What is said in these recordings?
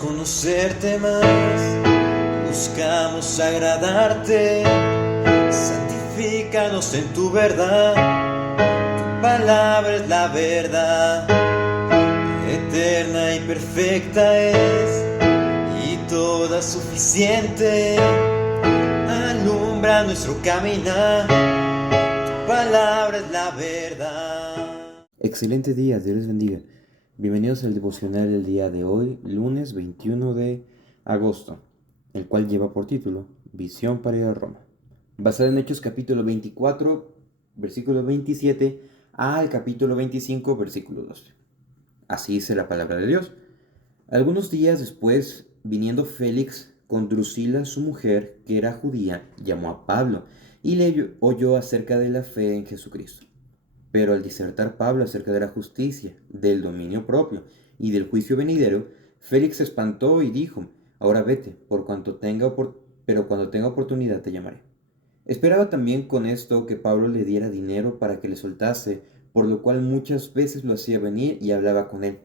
conocerte más, buscamos agradarte, santifícanos en tu verdad, tu palabra es la verdad, eterna y perfecta es, y toda suficiente, alumbra nuestro caminar, tu palabra es la verdad. Excelente día, Dios les bendiga. Bienvenidos al devocional del día de hoy, lunes 21 de agosto, el cual lleva por título Visión para ir a Roma. Basada en Hechos capítulo 24, versículo 27 al capítulo 25, versículo 12. Así dice la palabra de Dios. Algunos días después, viniendo Félix con Drusila, su mujer, que era judía, llamó a Pablo y le oyó acerca de la fe en Jesucristo. Pero al disertar Pablo acerca de la justicia, del dominio propio y del juicio venidero, Félix se espantó y dijo: Ahora vete, pero cuando tenga oportunidad te llamaré. Esperaba también con esto que Pablo le diera dinero para que le soltase, por lo cual muchas veces lo hacía venir y hablaba con él.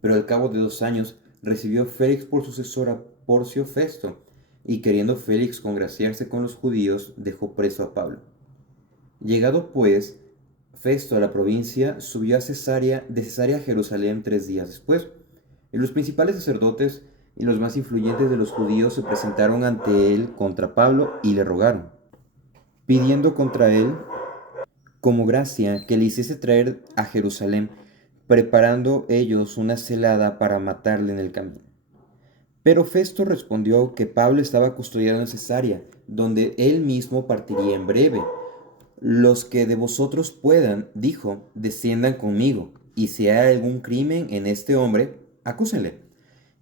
Pero al cabo de 2 años recibió Félix por sucesor a Porcio Festo, y queriendo Félix congraciarse con los judíos, dejó preso a Pablo. Llegado pues Festo a la provincia, subió de Cesarea a Jerusalén 3 días después, y los principales sacerdotes y los más influyentes de los judíos se presentaron ante él contra Pablo y le rogaron, pidiendo contra él como gracia que le hiciese traer a Jerusalén, preparando ellos una celada para matarle en el camino. Pero Festo respondió que Pablo estaba custodiado en Cesarea, donde él mismo partiría en breve. Los que de vosotros puedan, dijo, desciendan conmigo, y si hay algún crimen en este hombre, acúsenle.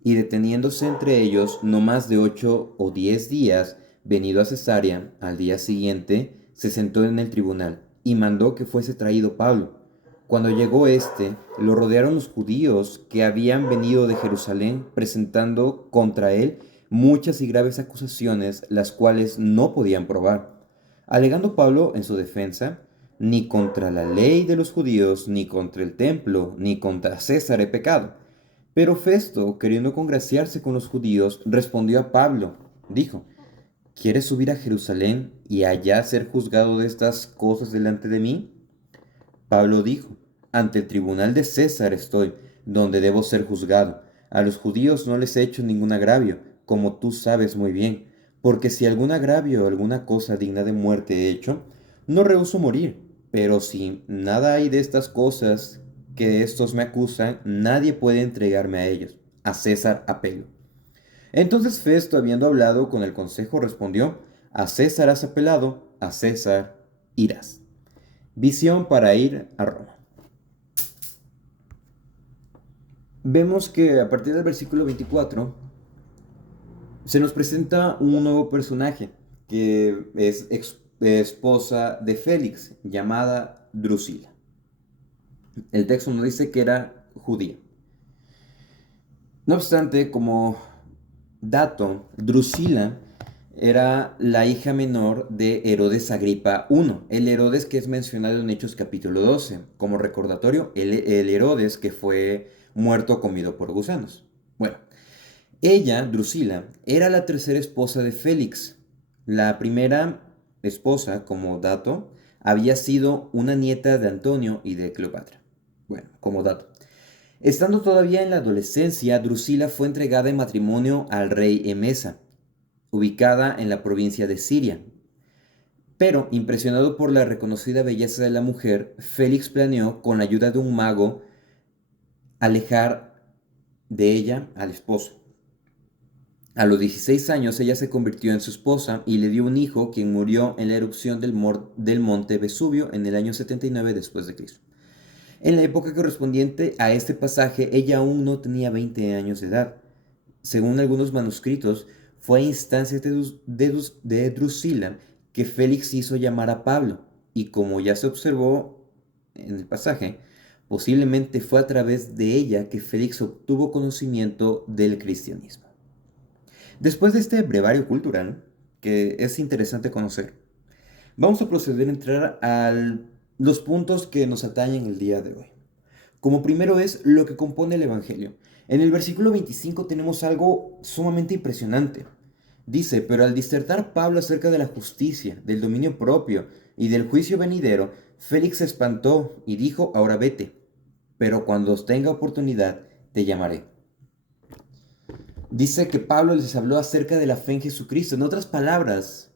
Y deteniéndose entre ellos no más de 8 o 10 días, venido a Cesarea, al día siguiente, se sentó en el tribunal, y mandó que fuese traído Pablo. Cuando llegó éste, lo rodearon los judíos que habían venido de Jerusalén, presentando contra él muchas y graves acusaciones, las cuales no podían probar. Alegando Pablo en su defensa: ni contra la ley de los judíos, ni contra el templo, ni contra César he pecado. Pero Festo, queriendo congraciarse con los judíos, respondió a Pablo, dijo: ¿Quieres subir a Jerusalén y allá ser juzgado de estas cosas delante de mí? Pablo dijo: ante el tribunal de César estoy, donde debo ser juzgado. A los judíos no les he hecho ningún agravio, como tú sabes muy bien, porque si algún agravio o alguna cosa digna de muerte he hecho, no rehúso morir. Pero si nada hay de estas cosas que estos me acusan, nadie puede entregarme a ellos. A César apelo. Entonces Festo, habiendo hablado con el consejo, respondió: a César has apelado, a César irás. Visión para ir a Roma. Vemos que a partir del versículo 24 se nos presenta un nuevo personaje que es esposa de Félix, llamada Drusila. El texto nos dice que era judía. No obstante, como dato, Drusila era la hija menor de Herodes Agripa I, el Herodes que es mencionado en Hechos capítulo 12, como recordatorio, el Herodes que fue muerto comido por gusanos. Bueno, ella, Drusila, era la tercera esposa de Félix. La primera esposa, como dato, había sido una nieta de Antonio y de Cleopatra. Bueno, como dato. Estando todavía en la adolescencia, Drusila fue entregada en matrimonio al rey Emesa, ubicada en la provincia de Siria. Pero, impresionado por la reconocida belleza de la mujer, Félix planeó, con la ayuda de un mago, alejar de ella al esposo. A los 16 años ella se convirtió en su esposa y le dio un hijo, quien murió en la erupción del monte Vesubio en el año 79 después de Cristo. En la época correspondiente a este pasaje, ella aún no tenía 20 años de edad. Según algunos manuscritos, fue a instancias de Drusila que Félix hizo llamar a Pablo, y como ya se observó en el pasaje, posiblemente fue a través de ella que Félix obtuvo conocimiento del cristianismo. Después de este brevario cultural, que es interesante conocer, vamos a proceder a entrar a los puntos que nos atañen el día de hoy. Como primero es lo que compone el Evangelio. En el versículo 25 tenemos algo sumamente impresionante. Dice, pero al disertar Pablo acerca de la justicia, del dominio propio y del juicio venidero, Félix se espantó y dijo, ahora vete, pero cuando tenga oportunidad te llamaré. Dice que Pablo les habló acerca de la fe en Jesucristo. En otras palabras,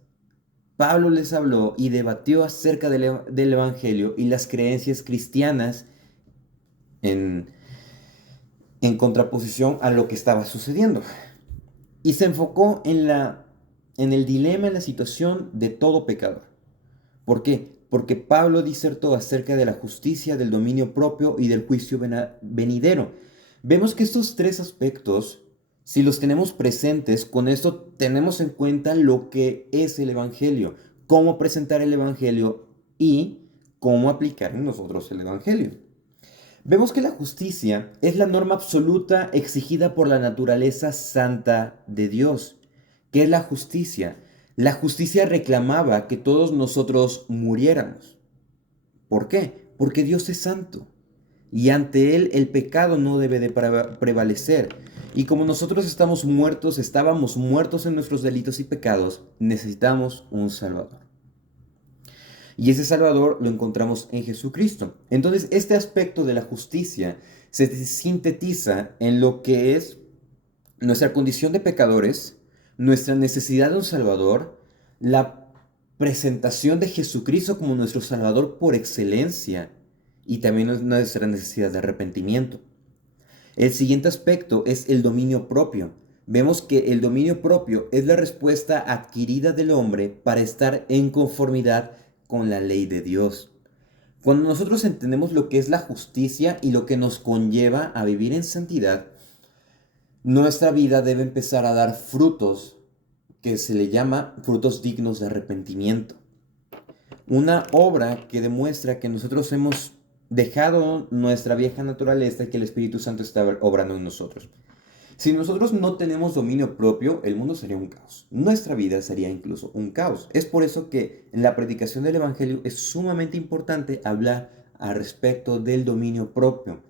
Pablo les habló y debatió acerca del Evangelio y las creencias cristianas en, en contraposición a lo que estaba sucediendo. Y se enfocó en el dilema, en la situación de todo pecador. ¿Por qué? Porque Pablo disertó acerca de la justicia, del dominio propio y del juicio venidero. Vemos que estos tres aspectos, si los tenemos presentes, con esto tenemos en cuenta lo que es el Evangelio, cómo presentar el Evangelio y cómo aplicar en nosotros el Evangelio. Vemos que la justicia es la norma absoluta exigida por la naturaleza santa de Dios. ¿Qué es la justicia? La justicia reclamaba que todos nosotros muriéramos. ¿Por qué? Porque Dios es santo y ante Él el pecado no debe de prevalecer. Y como nosotros estábamos muertos en nuestros delitos y pecados, necesitamos un Salvador. Y ese Salvador lo encontramos en Jesucristo. Entonces, este aspecto de la justicia se sintetiza en lo que es nuestra condición de pecadores, nuestra necesidad de un Salvador, la presentación de Jesucristo como nuestro Salvador por excelencia y también nuestra necesidad de arrepentimiento. El siguiente aspecto es el dominio propio. Vemos que el dominio propio es la respuesta adquirida del hombre para estar en conformidad con la ley de Dios. Cuando nosotros entendemos lo que es la justicia y lo que nos conlleva a vivir en santidad, nuestra vida debe empezar a dar frutos que se le llama frutos dignos de arrepentimiento. Una obra que demuestra que nosotros hemos dejado nuestra vieja naturaleza y que el Espíritu Santo está obrando en nosotros. Si nosotros no tenemos dominio propio, el mundo sería un caos. Nuestra vida sería incluso un caos. Es por eso que en la predicación del Evangelio es sumamente importante hablar al respecto del dominio propio.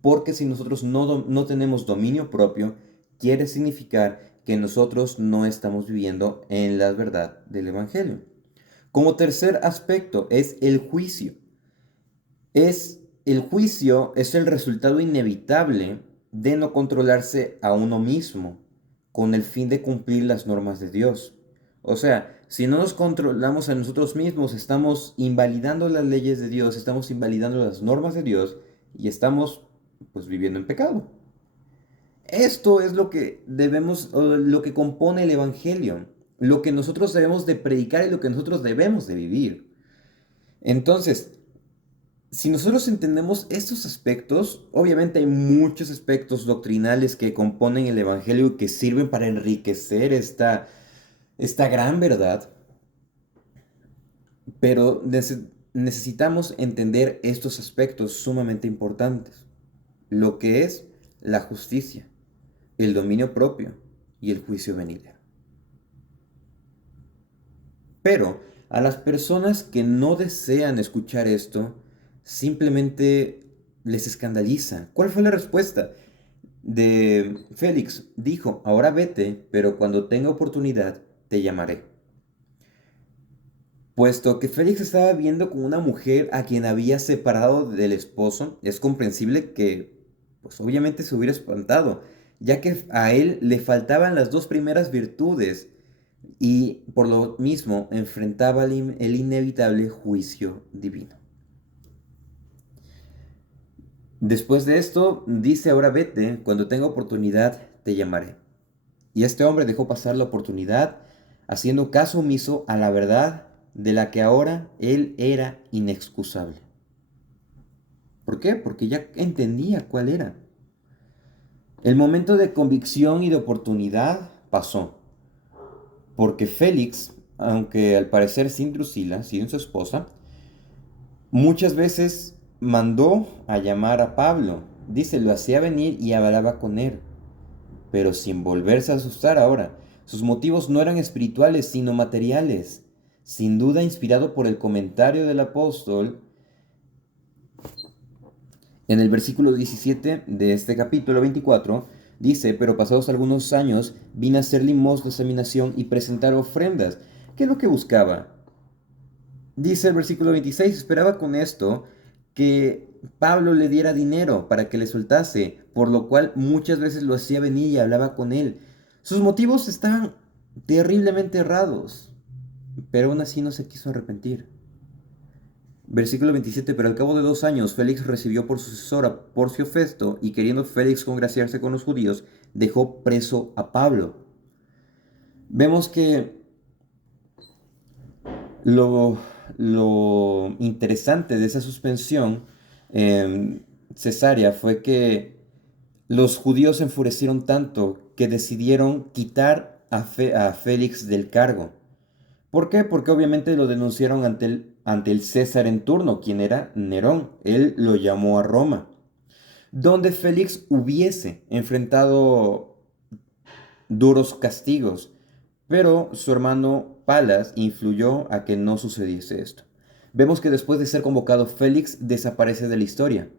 Porque si nosotros no tenemos dominio propio, quiere significar que nosotros no estamos viviendo en la verdad del Evangelio. Como tercer aspecto es el juicio. El juicio es el resultado inevitable de no controlarse a uno mismo con el fin de cumplir las normas de Dios. O sea, si no nos controlamos a nosotros mismos, estamos invalidando las leyes de Dios, estamos invalidando las normas de Dios y estamos pues viviendo en pecado. Esto es lo que debemos, lo que compone el Evangelio, lo que nosotros debemos de predicar y lo que nosotros debemos de vivir. Entonces, si nosotros entendemos estos aspectos, obviamente hay muchos aspectos doctrinales que componen el Evangelio y que sirven para enriquecer esta gran verdad, pero necesitamos entender estos aspectos sumamente importantes, lo que es la justicia, el dominio propio y el juicio venidero. Pero a las personas que no desean escuchar esto, simplemente les escandaliza. ¿Cuál fue la respuesta de Félix? Dijo, ahora vete, pero cuando tenga oportunidad te llamaré. Puesto que Félix estaba viendo con una mujer a quien había separado del esposo, es comprensible que, pues obviamente se hubiera espantado, ya que a él le faltaban las dos primeras virtudes y por lo mismo enfrentaba el inevitable juicio divino. Después de esto, dice, ahora vete, cuando tenga oportunidad te llamaré. Y este hombre dejó pasar la oportunidad, haciendo caso omiso a la verdad de la que ahora él era inexcusable. ¿Por qué? Porque ya entendía cuál era. El momento de convicción y de oportunidad pasó, porque Félix, aunque al parecer sin Drusila, sin su esposa, muchas veces mandó a llamar a Pablo. Dice, lo hacía venir y hablaba con él, pero sin volverse a asustar ahora. Sus motivos no eran espirituales, sino materiales. Sin duda inspirado por el comentario del apóstol, En el versículo 17 de este capítulo 24 dice, pero pasados algunos años vine a hacer limosnas a mi nación y presentar ofrendas. ¿Qué es lo que buscaba? Dice el versículo 26, esperaba con esto que Pablo le diera dinero para que le soltase, por lo cual muchas veces lo hacía venir y hablaba con él. Sus motivos estaban terriblemente errados, pero aún así no se quiso arrepentir. Versículo 27, pero al cabo de 2 años Félix recibió por sucesor a Porcio Festo y queriendo Félix congraciarse con los judíos, dejó preso a Pablo. Vemos que lo, lo interesante de esa suspensión cesárea fue que los judíos se enfurecieron tanto que decidieron quitar a Félix del cargo. ¿Por qué? Porque obviamente lo denunciaron ante el César en turno, quien era Nerón. Él lo llamó a Roma, donde Félix hubiese enfrentado duros castigos, pero su hermano Palas influyó a que no sucediese esto. Vemos que después de ser convocado, Félix desaparece de la historia.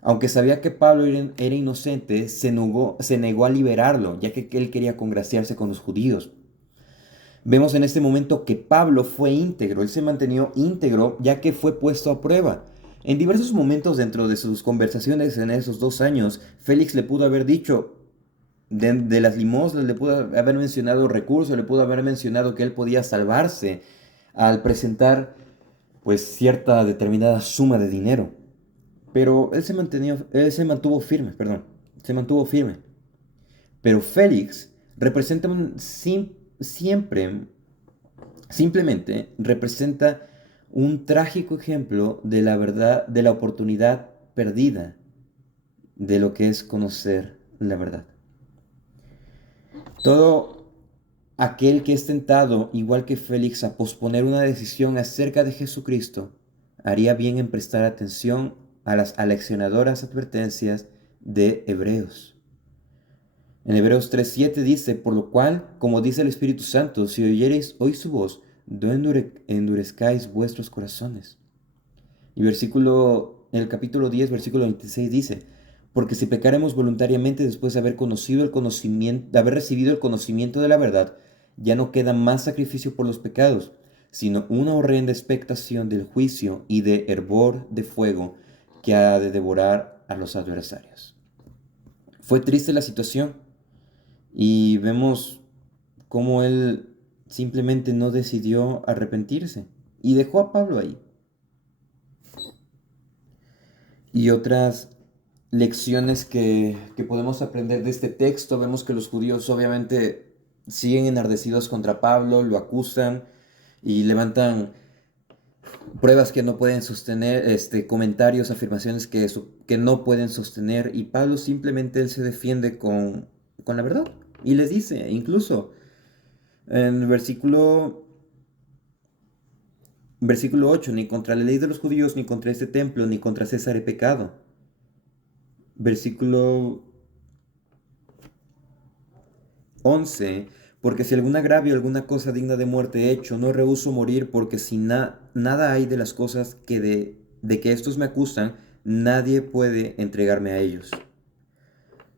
Aunque sabía que Pablo era inocente, se negó a liberarlo, ya que él quería congraciarse con los judíos. Vemos en este momento que Pablo fue íntegro, él se mantenió íntegro ya que fue puesto a prueba. En diversos momentos dentro de sus conversaciones en esos 2 años, Félix le pudo haber dicho de las limosnas, le pudo haber mencionado recursos, le pudo haber mencionado que él podía salvarse al presentar pues cierta determinada suma de dinero. Pero él se mantuvo firme, perdón, se mantuvo firme. Pero Félix representa simplemente representa un trágico ejemplo de la verdad, de la oportunidad perdida de lo que es conocer la verdad. Todo aquel que es tentado, igual que Félix, a posponer una decisión acerca de Jesucristo, haría bien en prestar atención a las aleccionadoras advertencias de Hebreos. En Hebreos 3:7 dice, por lo cual, como dice el Espíritu Santo, si oyereis hoy su voz, no endurezcáis vuestros corazones. Y en el capítulo 10, versículo 26 dice, porque si pecaremos voluntariamente después de de haber recibido el conocimiento de la verdad, ya no queda más sacrificio por los pecados, sino una horrenda expectación del juicio y de hervor de fuego que ha de devorar a los adversarios. Fue triste la situación y vemos cómo él simplemente no decidió arrepentirse y dejó a Pablo ahí. Y otras lecciones que podemos aprender de este texto, vemos que los judíos obviamente siguen enardecidos contra Pablo, lo acusan y levantan pruebas que no pueden sostener, comentarios, afirmaciones que no pueden sostener, y Pablo simplemente él se defiende con la verdad y les dice, incluso en el versículo 8, ni contra la ley de los judíos, ni contra este templo, ni contra César he pecado. Versículo 11, porque si algún agravio, alguna cosa digna de muerte he hecho, no rehúso morir, porque si nada hay de las cosas de que estos me acusan, nadie puede entregarme a ellos.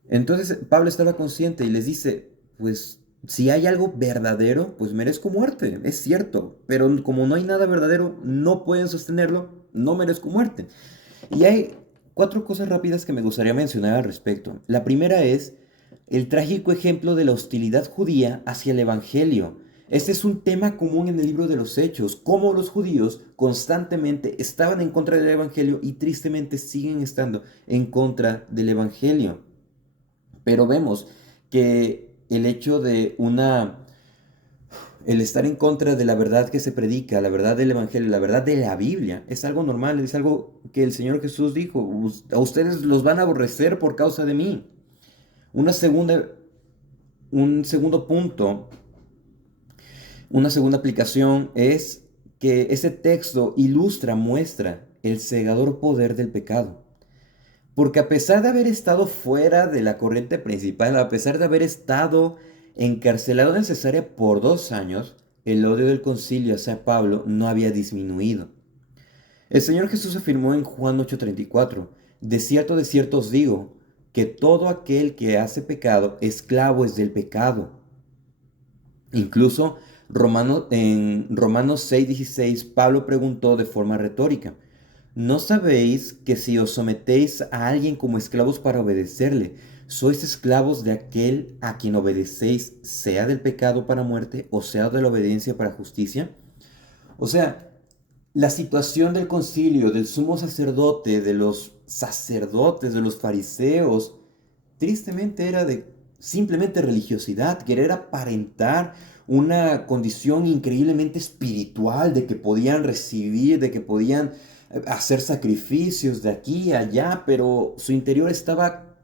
Entonces Pablo estaba consciente y les dice, pues si hay algo verdadero, pues merezco muerte, es cierto, pero como no hay nada verdadero, no pueden sostenerlo, no merezco muerte. Y hay 4 cosas rápidas que me gustaría mencionar al respecto. La primera es el trágico ejemplo de la hostilidad judía hacia el Evangelio. Este es un tema común en el libro de los Hechos, cómo los judíos constantemente estaban en contra del Evangelio y tristemente siguen estando en contra del Evangelio. Pero vemos que el hecho de el estar en contra de la verdad que se predica, la verdad del Evangelio, la verdad de la Biblia, es algo normal, es algo que el Señor Jesús dijo, a ustedes los van a aborrecer por causa de mí. Un segundo punto, una segunda aplicación es que ese texto muestra el cegador poder del pecado. Porque a pesar de haber estado fuera de la corriente principal, a pesar de haber estado encarcelado en Cesarea por 2 años, el odio del concilio hacia Pablo no había disminuido. El Señor Jesús afirmó en Juan 8:34, de cierto os digo, que todo aquel que hace pecado, esclavo es del pecado. Incluso en Romanos 6:16, Pablo preguntó de forma retórica, ¿no sabéis que si os sometéis a alguien como esclavos para obedecerle, sois esclavos de aquel a quien obedecéis, sea del pecado para muerte o sea de la obediencia para justicia? O sea, la situación del concilio, del sumo sacerdote, de los sacerdotes, de los fariseos, tristemente era de simplemente religiosidad, querer aparentar una condición increíblemente espiritual, de que podían recibir, de que podían hacer sacrificios de aquí y allá, pero su interior estaba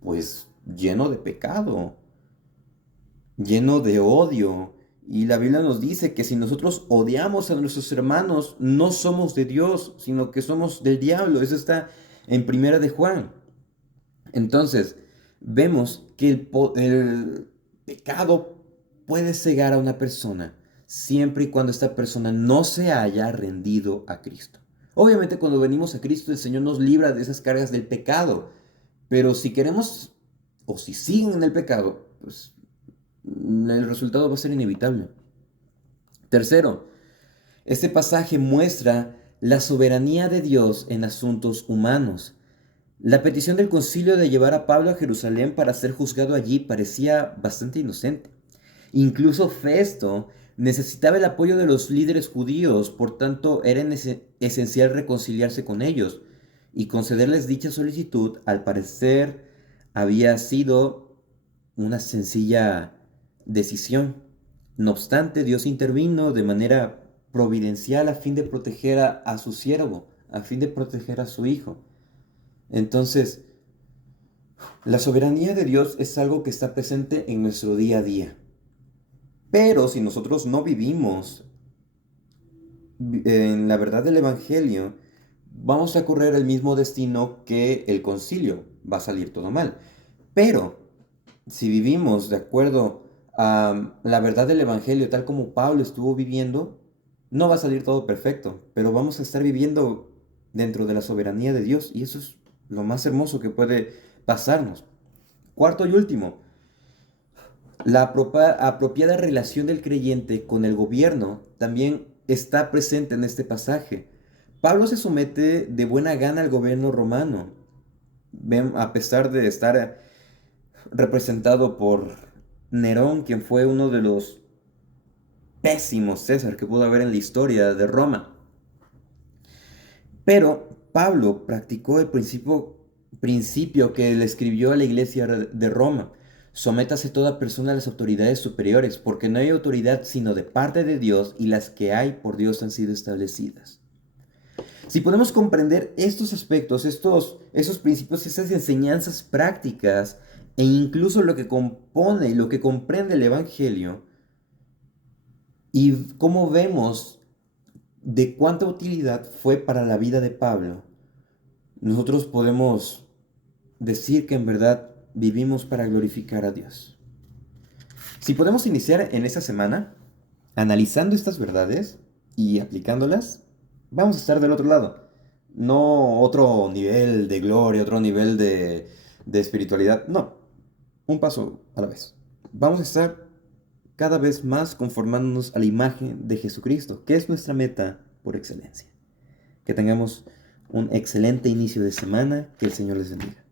pues lleno de pecado, lleno de odio. Y la Biblia nos dice que si nosotros odiamos a nuestros hermanos, no somos de Dios, sino que somos del diablo. Eso está en Primera de Juan. Entonces, vemos que el pecado puede cegar a una persona siempre y cuando esta persona no se haya rendido a Cristo. Obviamente, cuando venimos a Cristo, el Señor nos libra de esas cargas del pecado. Pero si queremos o si siguen en el pecado, pues el resultado va a ser inevitable. Tercero, este pasaje muestra la soberanía de Dios en asuntos humanos. La petición del concilio de llevar a Pablo a Jerusalén para ser juzgado allí parecía bastante inocente. Incluso Festo necesitaba el apoyo de los líderes judíos, por tanto era esencial reconciliarse con ellos, y concederles dicha solicitud al parecer había sido una sencilla decisión. No obstante, Dios intervino de manera providencial a fin de proteger a su siervo, a fin de proteger a su hijo. Entonces, la soberanía de Dios es algo que está presente en nuestro día a día. Pero si nosotros no vivimos en la verdad del Evangelio, vamos a correr el mismo destino que el concilio. Va a salir todo mal. Pero si vivimos de acuerdo a la verdad del Evangelio, tal como Pablo estuvo viviendo, no va a salir todo perfecto, pero vamos a estar viviendo dentro de la soberanía de Dios, y eso es lo más hermoso que puede pasarnos. Cuarto y último, la apropiada relación del creyente con el gobierno también está presente en este pasaje. Pablo se somete de buena gana al gobierno romano, a pesar de estar representado por Nerón, quien fue uno de los pésimos César que pudo haber en la historia de Roma. Pero Pablo practicó el principio que le escribió a la iglesia de Roma. Sométase toda persona a las autoridades superiores, porque no hay autoridad sino de parte de Dios, y las que hay por Dios han sido establecidas. Si podemos comprender estos aspectos, esos principios, esas enseñanzas prácticas, e incluso lo que compone y lo que comprende el Evangelio, y cómo vemos de cuánta utilidad fue para la vida de Pablo, nosotros podemos decir que en verdad vivimos para glorificar a Dios. Si podemos iniciar en esta semana analizando estas verdades y aplicándolas, vamos a estar del otro lado. No otro nivel de gloria, otro nivel de espiritualidad. No, un paso a la vez. Vamos a estar cada vez más conformándonos a la imagen de Jesucristo, que es nuestra meta por excelencia. Que tengamos un excelente inicio de semana. Que el Señor les bendiga.